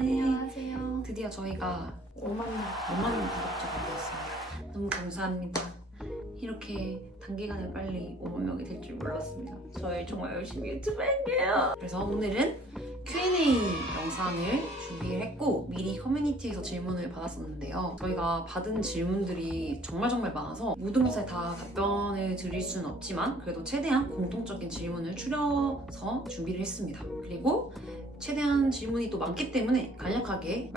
안녕하세요. 드디어 저희가 5만 명. 5만 구독자가 되었습니다. 너무 감사합니다. 이렇게 단기간에 빨리 5만 명이 될 줄 몰랐습니다. 저희 정말 열심히 유튜브 할게요. 그래서 오늘은 Q&A 영상을 준비를 했고 미리 커뮤니티에서 질문을 받았었는데요. 저희가 받은 질문들이 정말 많아서 모든 것에 다 답변을 드릴 수는 없지만 그래도 최대한 공통적인 질문을 추려서 준비를 했습니다. 그리고 최대한 질문이 또 많기 때문에 간략하게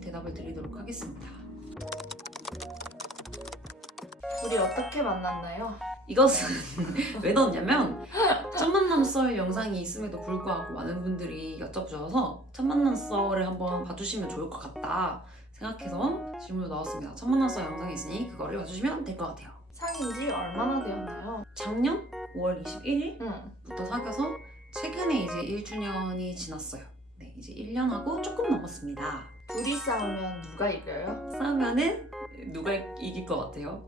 대답을 드리도록 하겠습니다. 우리 어떻게 만났나요? 이것은 왜 넣었냐면 첫 만남 썰 영상이 있음에도 불구하고 많은 분들이 여쭤보셔서 첫 만남 썰을 한번 봐주시면 좋을 것 같다 생각해서 질문을 넣었습니다. 첫 만남 썰 영상이 있으니 그거를 봐주시면 될 것 같아요. 사귄 지 얼마나 되었나요? 작년 5월 21일부터 응. 사귀어서 최근에 이제 1주년이 지났어요. 네, 이제 1년하고 조금 넘었습니다. 둘이 싸우면 누가 이겨요? 싸우면은 누가 이길 것 같아요?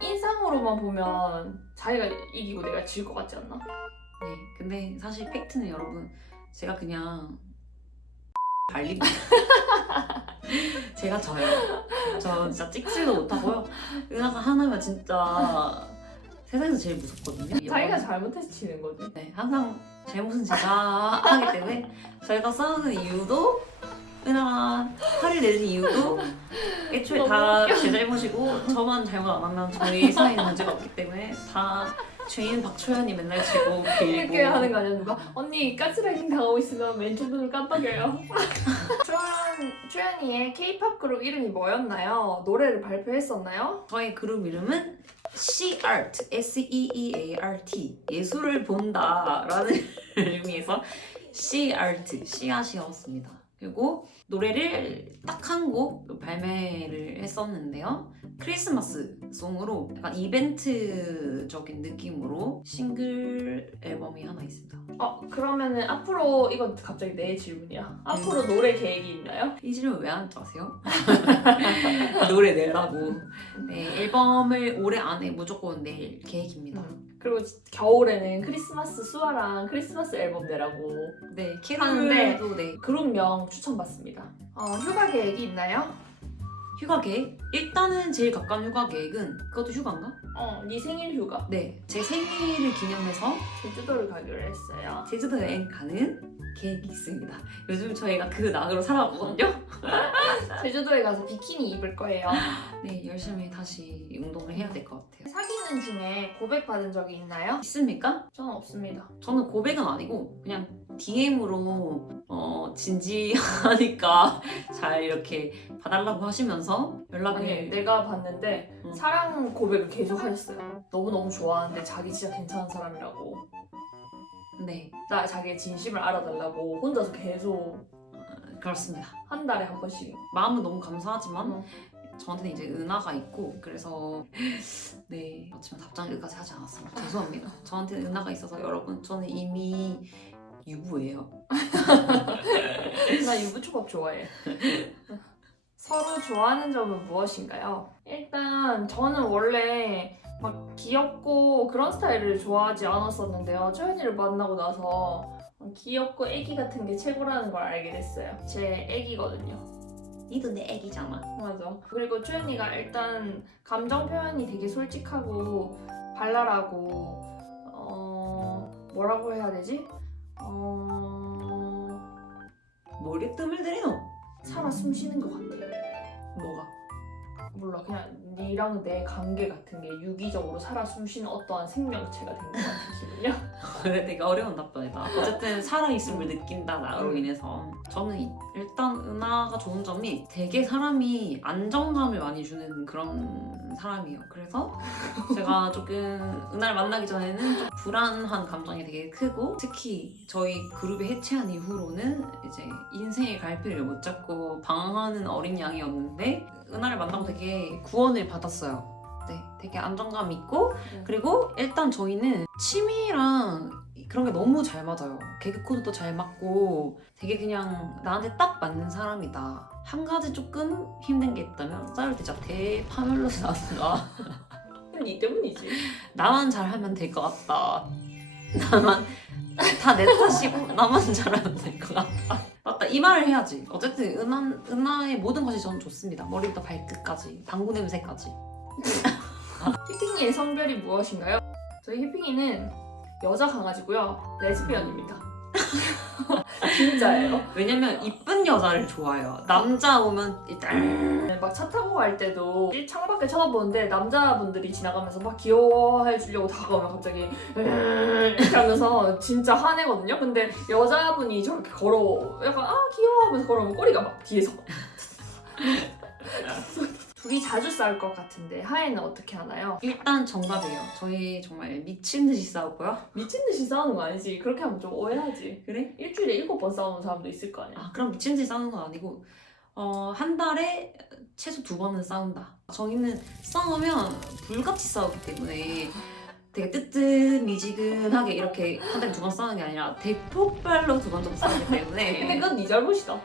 인상으로만 보면 자기가 이기고 내가 질 것 같지 않나? 네, 근데 사실 팩트는 여러분 제가 그냥 발립니다. 제가 져요. 저 진짜 찍지도 못하고요. 은하가 하나면 진짜 세상에서 제일 무섭거든요. 자기가 잘못해서 지는 거지. 네, 항상 잘못은 제가 하기 때문에 저희가 싸우는 이유도 은하가 화를 내는 이유도 애초에 다 제 잘못이고 저만 잘못 안 하면 저희 사이에 문제가 없기 때문에 다 죄인 박초연이 맨날 지고 빌고 이렇게 하는 거 아니야 누가? 언니 가스라이팅 당하고 있으면 왼쪽 눈을 깜빡여요. 초연이의 K-pop 그룹 이름이 뭐였나요? 노래를 발표했었나요? 저의 그룹 이름은 Seart, S-E-E-A-R-T 예술을 본다 라는 의미에서 Seart, 씨앗이었습니다. 그리고 노래를 딱 한 곡 발매를 했었는데요. 크리스마스 송으로 약간 이벤트적인 느낌으로 싱글 앨범이 하나 있습니다. 그러면은 앞으로 이건 갑자기 내 질문이야. 앞으로 노래 계획이 있나요? 이 질문 왜 안 짜세요? 노래 내라고. 네, 앨범을 올해 안에 무조건 낼 계획입니다. 그리고 겨울에는 크리스마스 수아랑 크리스마스 앨범 내라고. 네, 하는데 캐롤도 네. 그룹명 추천받습니다. 휴가 계획이 있나요? 휴가 계획? 일단은 제일 가까운 휴가 계획은 그것도 휴가인가? 네 생일 휴가. 네, 제 생일을 기념해서 제주도를 가기로 했어요. 제주도 여행 가는 계획이 있습니다. 요즘 저희가 그 낙으로 살아가거든요. 제주도에 가서 비키니 입을 거예요. 네, 열심히 다시 운동을 해야 될 것 같아요. 사귀는 중에 고백받은 적이 있나요? 있습니까? 저는 없습니다. 저는 고백은 아니고 그냥 DM으로 진지하니까 잘 이렇게 봐달라고 하시면서 연락을 아니 내가 봤는데 사랑 고백을 계속 하셨어요. 너무너무 좋아하는데 자기 진짜 괜찮은 사람이라고. 네, 자기의 진심을 알아달라고 혼자서 계속 그렇습니다. 한 달에 한 번씩. 마음은 너무 감사하지만 응. 저한테는 이제 은하가 있고 그래서 네 그렇지만 답장을 여기까지 하지 않았습니다. 죄송합니다. 저한테는 은하가 있어서 여러분 저는 이미 유부예요. 나 유부초밥 좋아해. 서로 좋아하는 점은 무엇인가요? 일단 저는 원래 막 귀엽고 그런 스타일을 좋아하지 않았었는데요. 초연이를 만나고 나서 귀엽고 애기 같은 게 최고라는 걸 알게 됐어요. 제 애기거든요. 니도 내 애기잖아. 맞아. 그리고 초연이가 일단 감정 표현이 되게 솔직하고 발랄하고 뭐라고 해야 되지? 머리 뜸을 들이노? 살아 숨쉬는 것 같아요. 뭐가? 몰라, 그냥 니랑 내 관계 같은 게 유기적으로 살아 숨쉬는 어떠한 생명체가 된 것 같은 기분이야. 근데 되게 어려운 답변이다. 어쨌든 살아있음을 느낀다 나로 인해서 저는 일단 은하가 좋은 점이 되게 사람이 안정감을 많이 주는 그런 사람이에요. 그래서 제가 조금 은하를 만나기 전에는 좀 불안한 감정이 되게 크고 특히 저희 그룹이 해체한 이후로는 이제 인생의 갈피를 못 잡고 방황하는 어린 양이었는데 은하를 만나고 되게 구원을 받았어요. 네, 되게 안정감 있고 그리고 일단 저희는 취미랑 그런 게 너무 잘 맞아요. 개그 코드도 잘 맞고 되게 그냥 나한테 딱 맞는 사람이다. 한 가지 조금 힘든 게 있다면 싸울 때 진짜 대파멸로스 나왔다. 니 때문이지. 나만 잘하면 될 것 같다. 나만 다 내 탓이고 나만 잘하면 될 것 같아. 맞다, 이 말을 해야지. 어쨌든 은하의 모든 것이 저는 좋습니다. 머리부터 발끝까지, 방구 냄새까지. 히핑이의 성별이 무엇인가요? 저희 히핑이는 여자 강아지고요. 레즈비언입니다. 진짜예요. 왜냐면 이쁜 여자를 좋아해요. 남자 오면 일단 막 차 타고 갈 때도 창밖에 쳐다보는데 남자분들이 지나가면서 막 귀여워해 주려고 다가오면 갑자기 이렇게 하면서 진짜 화내거든요. 근데 여자분이 저렇게 약간 귀여워 하면서 걸어오면 꼬리가 막 뒤에서 둘이 자주 싸울 것 같은데 하에는 어떻게 하나요? 일단 정답이에요. 저희 정말 미친 듯이 싸우고요. 미친 듯이 싸우는 거 아니지? 그렇게 하면 좀 오해하지. 그래? 일주일에 7번 싸우는 사람도 있을 거 아니야. 아, 그럼 미친 듯이 싸우는 건 아니고 한 달에 최소 2번은 싸운다. 저희는 싸우면 불같이 싸우기 때문에 되게 뜨뜻미지근하게 이렇게 한 달에 2번 싸우는 게 아니라 대폭발로 2번 정도 싸우기 근데 때문에 그건 네 잘못이다.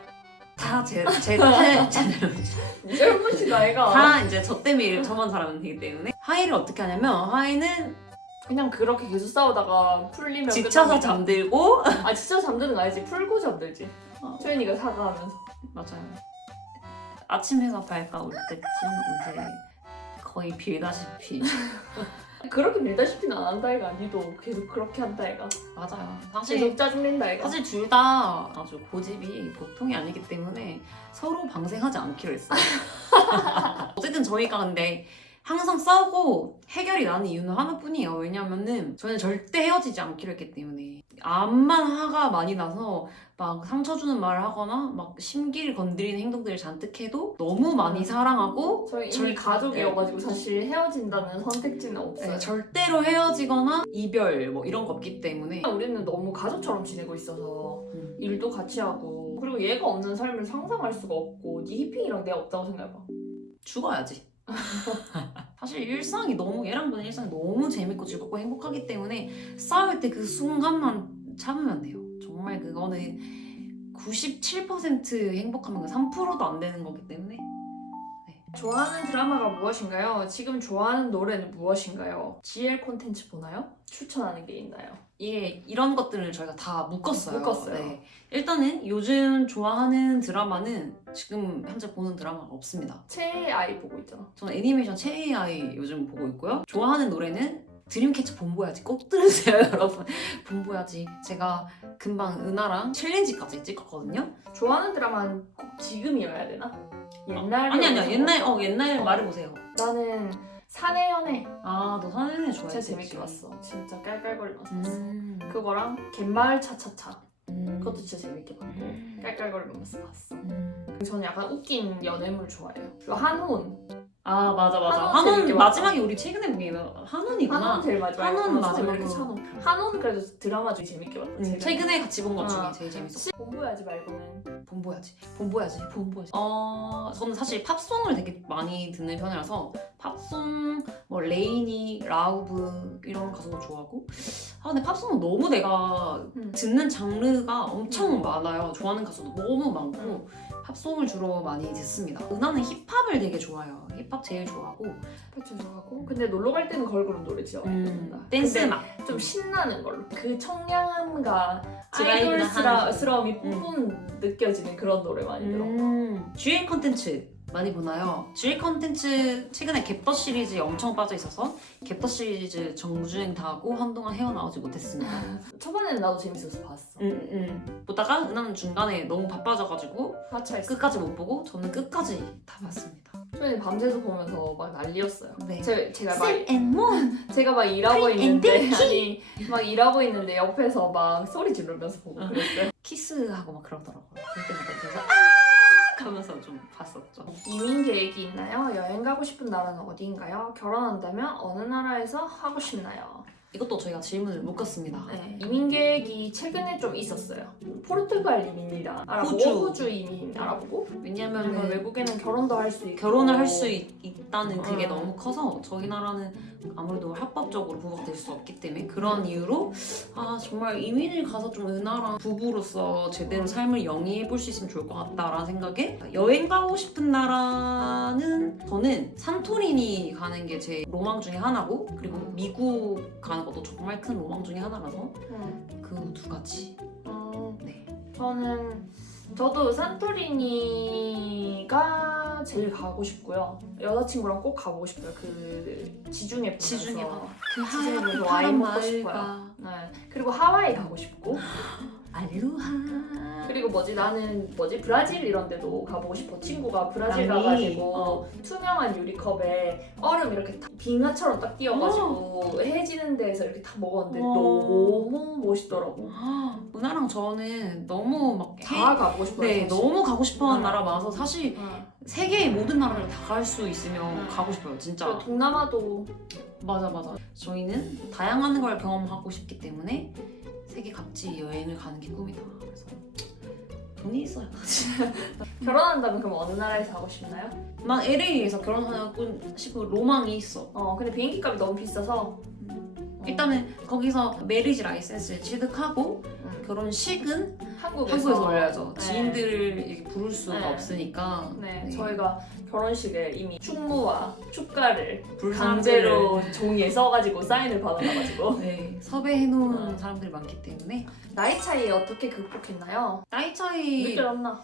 다 제 잘못이죠. 네 잘못이다 애가. 다 이제 저 때문에 저만 잘하면 되기 때문에 하이를 어떻게 하냐면 하이는 그냥 그렇게 계속 싸우다가 풀리면 지쳐서 끝납니다. 잠들고 지쳐서 잠드는 거 아니지. 풀고 잠들지. 초연이가 사과하면서. 맞아요. 아침 해가 밝아올 때쯤 이제 거의 빌다시피 그렇게 밀다시피는 안 한다 애가. 니도 계속 그렇게 한다 애가. 맞아요. 계속 짜증낸다 애가. 사실 둘 다 아주 고집이 보통이 아니기 때문에 서로 방생하지 않기로 했어요. 어쨌든 저희가 근데 항상 싸우고 해결이 나는 이유는 하나뿐이에요. 왜냐면은 저희는 절대 헤어지지 않기로 했기 때문에 암만 화가 많이 나서 막 상처 주는 말을 하거나 막 심기를 건드리는 행동들을 잔뜩 해도 너무 많이 사랑하고 저희 이미 가족이어가지고 사실 헤어진다는 선택지는 없어요. 네, 절대로 헤어지거나 이별 뭐 이런 거 없기 때문에 우리는 너무 가족처럼 지내고 있어서 일도 같이 하고 그리고 얘가 없는 삶을 상상할 수가 없고 니 히핑이랑 내가 없다고 생각해봐. 죽어야지. 사실 일상이 너무 얘랑 보는 일상이 너무 재밌고 즐겁고 행복하기 때문에 싸울 때 그 순간만 참으면 돼요. 정말 그거는 97% 행복하면 3%도 안 되는 거기 때문에. 좋아하는 드라마가 무엇인가요? 지금 좋아하는 노래는 무엇인가요? GL 콘텐츠 보나요? 추천하는 게 있나요? 이게 이런 것들을 저희가 다 묶었어요. 묶었어요. 일단은 요즘 좋아하는 드라마는 지금 현재 보는 드라마가 없습니다. 최애 아이 보고 있잖아. 저는 애니메이션 최애아이 요즘 보고 있고요. 좋아하는 노래는 드림캐쳐 본보야지. 꼭 들으세요 여러분. 본보야지. 제가 금방 은하랑 챌린지까지 찍었거든요. 좋아하는 드라마는 꼭 지금이어야 되나? 옛날에 아니야 옛날 말해보세요. 나는 사내연애 아, 너 사내연애 좋아해? 진짜 재밌게 봤어. 진짜 깔깔거리면서 봤어. 그거랑 갯마을 차차차 그것도 진짜 재밌게 봤고 깔깔거리면서 봤어. 저는 약간 웃긴 연애물 좋아해요. 그리고 한혼. 아 맞아 한혼 재밌게 한원 봤다. 마지막에 우리 최근에 본 게 한원이구나. 한혼 제일 마지막에 한혼 봤어. 마지막으로. 이렇게 찬호. 한혼 그래도 드라마 중에 재밌게 봤다. 최근에 같이 본 것 중에 어. 제일 재밌었어. 공부해야지 말고는 본보야지. 저는 사실 팝송을 되게 많이 듣는 편이라서 팝송, 뭐 레이니, 라우브 이런 가수도 좋아하고. 근데 팝송은 너무 내가 듣는 장르가 엄청 많아요. 좋아하는 가수도 너무 많고 팝송을 주로 많이 듣습니다. 은하는 힙합을 되게 좋아해요. 힙합 제일 좋아하고. 팝도 좋아하고. 근데 놀러 갈 때는 걸그룹 노래 진짜 많이 듣는다. 댄스 근데 막 좀 신나는 걸로. 그 청량함과 드라이브나 아이돌스러움이 뿜뿜 느껴지는 그런 노래 많이 들어. GL 콘텐츠 많이 보나요? GL 콘텐츠 최근에 갭더 시리즈에 엄청 빠져 있어서 갭더 시리즈 정주행 다 하고 한동안 헤어나오지 못했습니다. 초반에는 나도 재밌어서 봤어. 보다가 은하는 중간에 너무 바빠져가지고 하차했어. 끝까지 못 보고 저는 끝까지 다 봤습니다. 초반에 밤새서 보면서 막 난리였어요. 네. 제가 막 일하고 Free 있는데 and 아니 막 일하고 있는데 옆에서 막 소리 지르면서 보고 그랬어요. 키스하고 막 그러더라고요. 그때마다 그래서 하면서 좀 봤었죠. 이민 계획이 있나요? 여행 가고 싶은 나라는 어디인가요? 결혼한다면 어느 나라에서 하고 싶나요? 이것도 저희가 질문을 묶었습니다. 네, 이민 계획이 최근에 좀 있었어요. 포르투갈 이민이랑 알아보고 호주 이민 알아보고 왜냐면 외국에는 결혼도 할 수 있고 결혼을 할 수 있다는 그게 어. 너무 커서 저희 나라는 아무래도 합법적으로 부부가 될 수 없기 때문에 그런 이유로 정말 이민을 가서 좀 은하랑 부부로서 제대로 삶을 영위해볼 수 있으면 좋을 것 같다라는 생각에 여행 가고 싶은 나라는 저는 산토리니 가는 게 제 로망 중에 하나고 그리고 미국 가는 것도 정말 큰 로망 중에 하나라서 그 두 가지. 네. 저도 산토리니가 제일 가고 싶고요. 여자친구랑 꼭 가보고 싶어요. 그 지중해 지중해가 지중해 와인 먹고 싶어요. 네. 그리고 하와이 가고 싶고. 알루하. 그리고 나는 브라질 이런 데도 가보고 싶어. 친구가 브라질 남미. 가가지고 투명한 유리컵에 얼음 이렇게 빙하처럼 딱 띄워가지고 해지는 데에서 이렇게 다 먹었는데 너무 멋있더라고. 은하랑 저는 너무 막 다 가보고 싶어요. 네, 사실. 너무 가고 싶어하는 나라 많아서 사실 응. 세계의 모든 나라를 다 갈 수 있으면 가고 싶어요, 진짜. 그리고 동남아도 맞아. 저희는 다양한 걸 경험하고 싶기 때문에 세계 각지 여행을 가는 게 꿈이다. 그래서 돈이 있어야 가지. 결혼한다면 그럼 어느 나라에서 하고 싶나요? 난 LA에서 결혼하고 싶은 로망이 있어. 근데 비행기 값이 너무 비싸서 일단은 거기서 메리지 라이센스를 취득하고 결혼식은 한국에서 올려야죠. 네. 지인들을 이렇게 부를 수가 네. 없으니까. 네, 저희가 결혼식에 이미 충무와 축가를 부를 강제로 종이에 써가지고 사인을 받아놔가지고 네, 섭외해놓은 사람들이 많기 때문에 나이 차이 어떻게 극복했나요? 나이 차이 느껴졌나?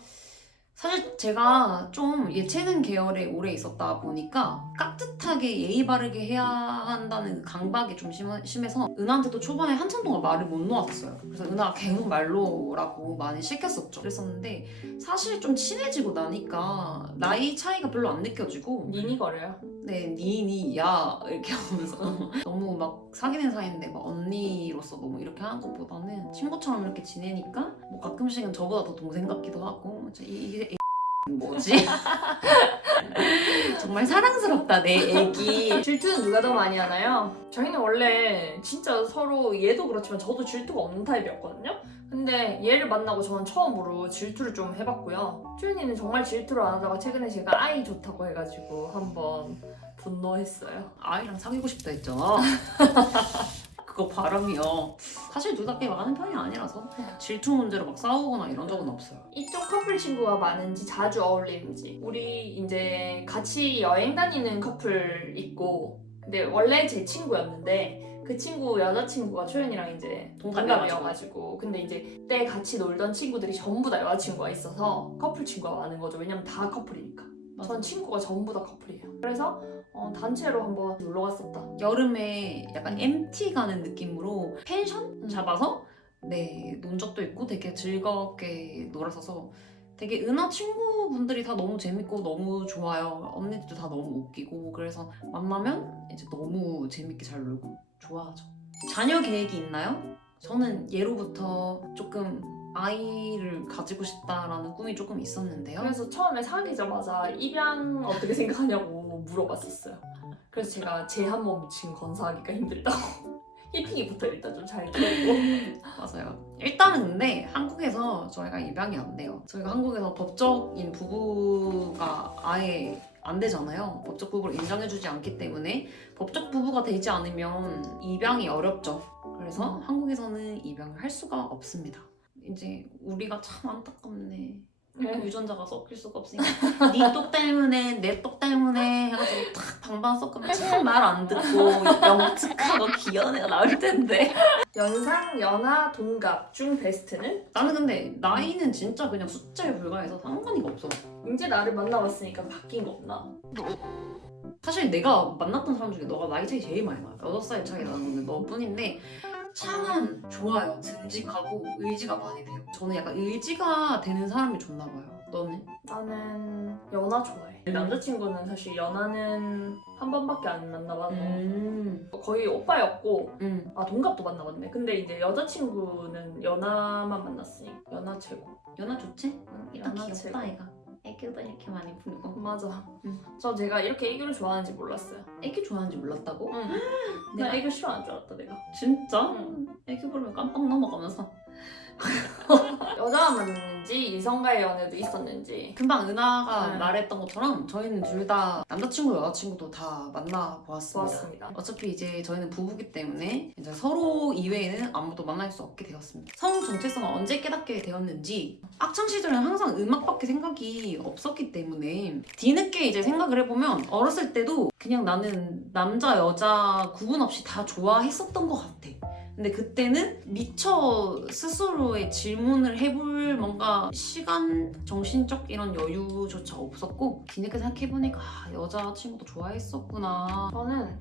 사실 제가 좀 예체능 계열에 오래 있었다 보니까 깍듯하게 예의 바르게 해야 한다는 강박이 좀 심해서 은하한테도 초반에 한참 동안 말을 못 놓았어요. 그래서 은하가 계속 말로라고 많이 시켰었죠. 그랬었는데 사실 좀 친해지고 나니까 나이 차이가 별로 안 느껴지고 니니거려요. 네, 니, 야 이렇게 하면서 너무 막 사귀는 사이인데 막 언니로서 너무 이렇게 하는 것보다는 친구처럼 이렇게 지내니까 뭐 가끔씩은 저보다 더 동생 같기도 하고 이게 뭐지? 정말 사랑스럽다 내 애기. 질투는 누가 더 많이 하나요? 저희는 원래 진짜 서로 얘도 그렇지만 저도 질투가 없는 타입이었거든요? 근데 얘를 만나고 저는 처음으로 질투를 좀 해봤고요. 쭈연이는 정말 질투를 안 하다가 최근에 제가 아이 좋다고 해가지고 한번 분노했어요. 아이랑 사귀고 싶다 했죠. 그거 바람이요. 사실 둘 다 꽤 많은 편이 아니라서 질투 문제로 막 싸우거나 이런 적은 없어요. 이쪽 커플 친구가 많은지 자주 어울리는지. 우리 이제 같이 여행 다니는 커플 있고 근데 원래 제 친구였는데 그 친구 여자친구가 초연이랑 이제 동갑이어가지고 근데 이제 그때 같이 놀던 친구들이 전부 다 여자친구가 있어서 커플 친구가 많은 거죠. 왜냐면 다 커플이니까. 전 친구가 전부 다 커플이에요. 그래서 단체로 한번 놀러 갔었다. 여름에 약간 MT 가는 느낌으로 펜션 잡아서 네, 논 적도 있고 되게 즐겁게 놀았어서 되게 은하 친구분들이 다 너무 재밌고 너무 좋아요. 언니들도 다 너무 웃기고 그래서 만나면 이제 너무 재밌게 잘 놀고 좋아하죠. 자녀 계획이 있나요? 저는 예로부터 조금 아이를 가지고 싶다라는 꿈이 조금 있었는데요. 그래서 처음에 사귀자마자 입양 어떻게 생각하냐고 물어봤었어요. 그래서 제가 제 한 몸 지금 건사하기가 힘들다고 히핑이부터 일단 좀 잘 키우고 맞아요. 일단은 근데 한국에서 저희가 입양이 안 돼요. 저희가 한국에서 법적인 부부가 아예 안 되잖아요. 법적 부부를 인정해주지 않기 때문에 법적 부부가 되지 않으면 입양이 어렵죠. 그래서 한국에서는 입양을 할 수가 없습니다. 이제 우리가 참 안타깝네. 유전자가 섞일 수가 없으니까 네 똑 때문에 내 똑 때문에 해가지고 탁 방방 섞으면 참 말 안 듣고 영특하고 귀여운 애가 나올 텐데. 연상, 연하, 동갑 중 베스트는? 나는 근데 나이는 진짜 그냥 숫자에 불과해서 상관이 없어. 이제 나를 만나봤으니까 바뀐 거 없나? 사실 내가 만났던 사람 중에 너가 나이 차이 제일 많이 나요. 6살 차이 나는 건 너뿐인데 참은 좋아요. 듬직하고 의지가 많이 돼요. 저는 약간 의지가 되는 사람이 좋나 봐요. 너는? 나는 연하 좋아해. 남자친구는 사실 연하는 한 번밖에 안 만나봐서 거의 오빠였고 동갑도 만나봤네. 근데 이제 여자친구는 연하만 만났으니 연하 최고. 연하 좋지? 일단 연하 귀엽다 최고. 애가. 애교도 이렇게 많이 부르고. 맞아. 저 제가 이렇게 애교를 좋아하는지 몰랐어요. 애교 좋아하는지 몰랐다고? 나 애교 싫어하는 줄 알았다 내가. 진짜? 응. 애교 부르면 깜빡 넘어가면서. 여자가 맞는지 있었는지 이성과의 연애도 있었는지. 금방 은하가 네. 말했던 것처럼 저희는 둘 다 남자친구 여자친구도 다 만나보았습니다. 좋았습니다. 어차피 이제 저희는 부부기 때문에 이제 서로 이외에는 아무도 만날 수 없게 되었습니다. 성 정체성을 언제 깨닫게 되었는지 학창 시절에는 항상 음악밖에 생각이 없었기 때문에 뒤늦게 이제 생각을 해보면 어렸을 때도 그냥 나는 남자 여자 구분 없이 다 좋아했었던 것 같아. 근데 그때는 미처 스스로의 질문을 해볼 뭔가 시간, 정신적 이런 여유조차 없었고 뒤늦게 생각해보니까 여자친구도 좋아했었구나. 저는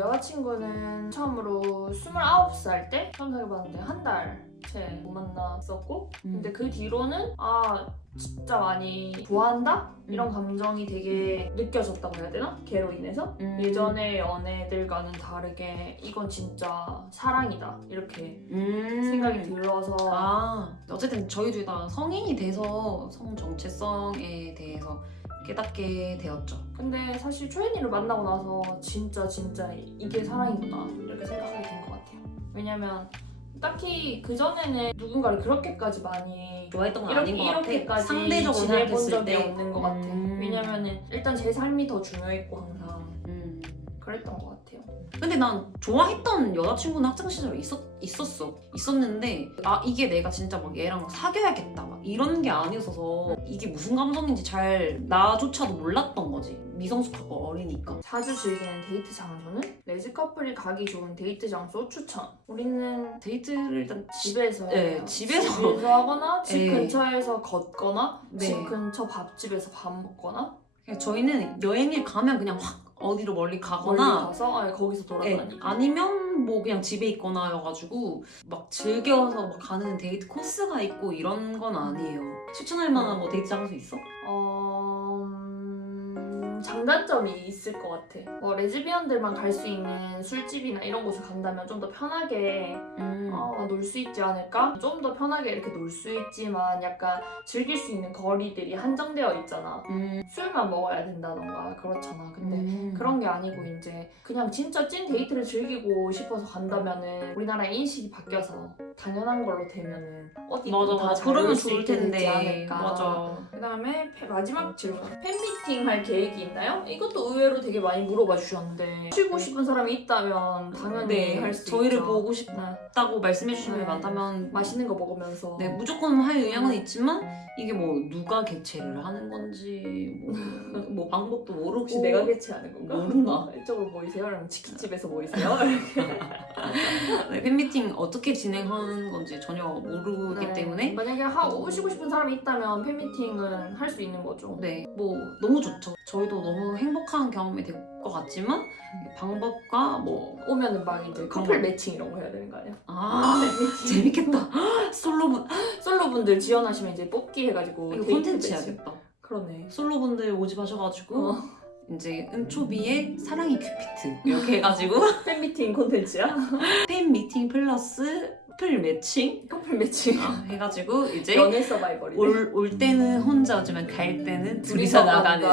여자친구는 처음으로 29살 때 처음 사귀어봤는데 한 달 채 못 만났었고 근데 그 뒤로는 진짜 많이 좋아한다? 이런 감정이 되게 느껴졌다고 해야 되나? 걔로 인해서 예전의 연애들과는 다르게 이건 진짜 사랑이다 이렇게 생각이 들어서 어쨌든 저희 둘 다 성인이 돼서 성 정체성에 대해서 깨닫게 되었죠. 근데 사실 초연이를 만나고 나서 진짜 이게 사랑이구나 이렇게 생각하게 된 것 같아요. 왜냐면 딱히 그전에는 누군가를 그렇게까지 많이 좋아했던 건 아닌 것 같아. 이렇게까지 상대적으로 지내본 생각했을 적이 때 없는 것 같아. 왜냐면은 일단 제 삶이 더 중요했고 항상 그랬던 것 같아요. 근데 난 좋아했던 여자친구는 학창 시절에 있었는데 이게 내가 진짜 막 얘랑 막 사귀어야겠다 막 이런 게 아니어서 이게 무슨 감정인지 잘 나조차도 몰랐던 거지. 미성숙하고 어리니까. 자주 즐기는 데이트 장소는 레즈 커플이 가기 좋은 데이트 장소 추천. 우리는 데이트를 일단 집에서 네, 해요. 집에서 하거나 집 네. 근처에서 걷거나 네. 집 근처 밥집에서 밥 먹거나 그냥 저희는 여행을 가면 그냥 확 어디로 멀리 멀리 가거나 가서 거기서 네, 돌아다니고 아니면 뭐 그냥 집에 있거나 여가지고 막 즐겨서 막 가는 데이트 코스가 있고 이런 건 아니에요. 추천할 만한 뭐 데이트 장소 있어? 장단점이 있을 것 같아. 뭐 레즈비언들만 갈 수 있는 술집이나 이런 곳을 간다면 좀 더 편하게 놀 수 있지 않을까? 좀 더 편하게 이렇게 놀 수 있지만 약간 즐길 수 있는 거리들이 한정되어 있잖아. 술만 먹어야 된다던가 그렇잖아. 근데 그런 게 아니고 이제 그냥 진짜 찐 데이트를 즐기고 싶어서 간다면은 우리나라의 인식이 바뀌어서 당연한 걸로 되면은 어디든 다 잘 그러면 놀 수 좋을 있게 되지 텐데. 않을까. 맞아. 그다음에 마지막 질문. 팬미팅 할 계획이 있나요? 이것도 의외로 되게 많이 물어봐 주셨는데 쉬고 싶은 사람이 있다면 당연히 할 수 있죠. 저희를 보고 네. 싶다고 말씀해 주시는 게 네. 많다면 맛있는 거 먹으면서 네, 무조건 할 의향은 있지만 이게 뭐 누가 개최를 하는 건지 뭐 방법도 모르고 혹시 내가 개최하는 건가? 모른다. 이쪽으로 모이세요? 그럼 치킨집에서 모이세요? 네, 팬미팅 어떻게 진행하는 건지 전혀 모르기 네. 때문에 만약에 오시고 싶은 사람이 있다면 팬미팅은 할 수 있는 거죠. 네, 뭐 너무 좋죠. 저희도 너무 행복한 경험이 될 것 같지만 방법과 뭐 오면은 막 이제 커플 매칭 이런 거 해야 되는 거 아니야? 팬미팅. 재밌겠다. 솔로분 솔로분들 지원하시면 이제 뽑기 해가지고 이거 데이트 콘텐츠 매칭. 해야겠다. 그러네. 솔로분들 모집하셔가지고 이제 은초비의 사랑의 큐피트 이렇게 해가지고 팬미팅 콘텐츠야? 팬 미팅 플러스 커플 매칭 커플 매칭. 해가지고 이제 연애 서바이벌이네. 올 때는 혼자 오지만 갈 때는 둘이서 나가는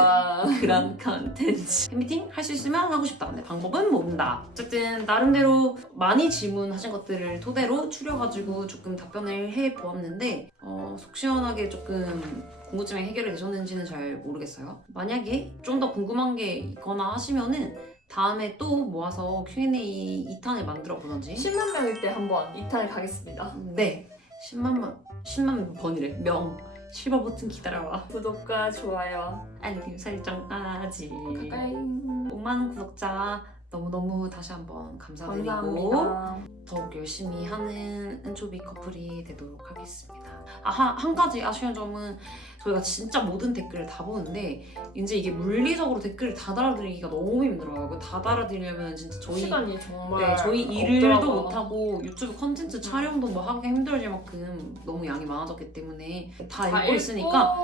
그런 컨텐츠. 팬미팅 할 수 있으면 하고 싶다. 근데 방법은 모른다. 어쨌든 나름대로 많이 질문하신 것들을 토대로 추려가지고 조금 답변을 해보았는데 속 시원하게 조금 궁금증이 해결이 되셨는지는 잘 모르겠어요. 만약에 좀 더 궁금한 게 있거나 하시면은 다음에 또 모아서 Q&A 2탄을 만들어 보던지. 10만 명일 때 한번 2탄을 가겠습니다. 네, 10만 번이래. 명. 실버 버튼 기다려봐. 구독과 좋아요, 알림 설정까지. 가까이. 5만 구독자 너무너무 다시 한번 감사드리고 감사합니다. 더욱 열심히 하는 은초비 커플이 되도록 하겠습니다. 한 가지 아쉬운 점은 저희가 진짜 모든 댓글을 다 보는데 이제 이게 물리적으로 댓글을 다 달아드리기가 너무 힘들어요. 이거 다 달아드리려면 진짜 시간이 정말 네, 저희 일도 없더라고요. 못하고 유튜브 컨텐츠 촬영도 뭐 하기 힘들어질 만큼 너무 양이 많아졌기 때문에 다 다 읽고 있으니까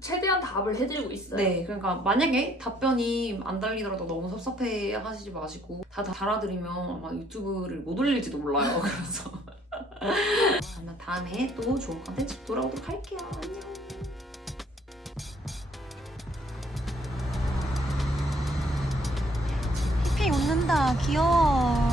최대한 답을 해드리고 있어요. 네, 그러니까 만약에 답변이 안 달리더라도 너무 섭섭해 하시지 마시고 다 달아드리면 아마 유튜브를 못 올릴지도 몰라요. 그래서 아마 다음에 또 좋은 컨텐츠 돌아오도록 할게요. 안녕. 히페이 웃는다. 귀여워.